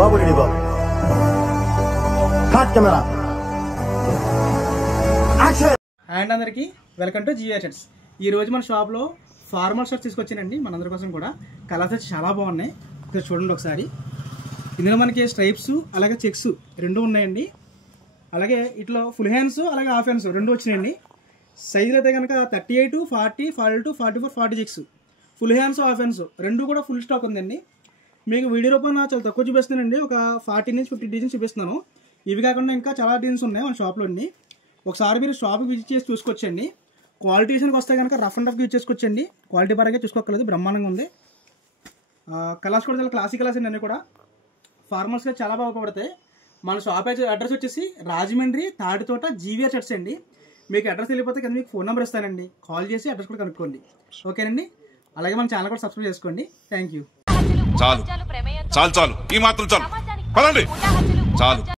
Babu ready Babu camera and అందరికి welcome to Jio shirts. ఈ రోజు మన షాప్లో ఫార్మల్ షర్ట్స్ తీసుకొచ్చానండి. మనందరి కోసం కూడా కలర్స్ వచ్చి చాలా బాగున్నాయి. చూడండి ఒకసారి. ఇందులో మనకి స్ట్రైప్స్ అలాగే చెక్స్ రెండు ఉన్నాయండి. అలాగే ఇట్లా ఫుల్ హ్యాండ్స్ అలాగే హాఫ్ హ్యాండ్స్ రెండు వచ్చినాయండి. సైజులు అయితే కనుక 38, 40, 42, 44, 46 ఫుల్ హ్యాండ్స్ హాఫ్ హ్యాండ్స్ రెండు కూడా ఫుల్ స్టాక్ ఉందండి. మీకు వీడియో రూపంలో చాలా తక్కువ చూపిస్తున్నానండి. ఒక 40 నుంచి 50 డిజైన్స్ చూపిస్తున్నాను. ఇవి కాకుండా ఇంకా చాలా డిజైన్స్ ఉన్నాయి మన షాప్లో అండి. ఒకసారి మీరు షాప్కి విజిట్ చేసి చూసుకోవచ్చండి. క్వాలిటీ విషయానికి వస్తే కనుక రఫ్ అండ్ రఫ్గా యూజ్ చేసుకోవచ్చండి. క్వాలిటీ పరంగా చూసుకోకలేదు, బ్రహ్మాండంగా ఉంది. కలర్స్ కూడా చాలా క్లాసిక్ కలర్స్ అండి. అన్నీ కూడా ఫార్మల్స్గా చాలా బాగా ఉపయోగపడతాయి. మన షాప్ అడ్రస్ వచ్చేసి రాజమండ్రి తాడితోట జీవీఆర్ షర్ట్స్ అండి. మీకు అడ్రస్ వెళ్ళిపోతే కింద మీకు ఫోన్ నెంబర్ ఇస్తానండి. కాల్ చేసి అడ్రస్ కూడా కనుక్కోండి. ఓకేనండి. అలాగే మన ఛానల్ కూడా సబ్స్క్రైబ్ చేసుకోండి. Thank you. చాలు చాలు చాలు ఈ మాత్రం చాలు. పదండి. చాలు.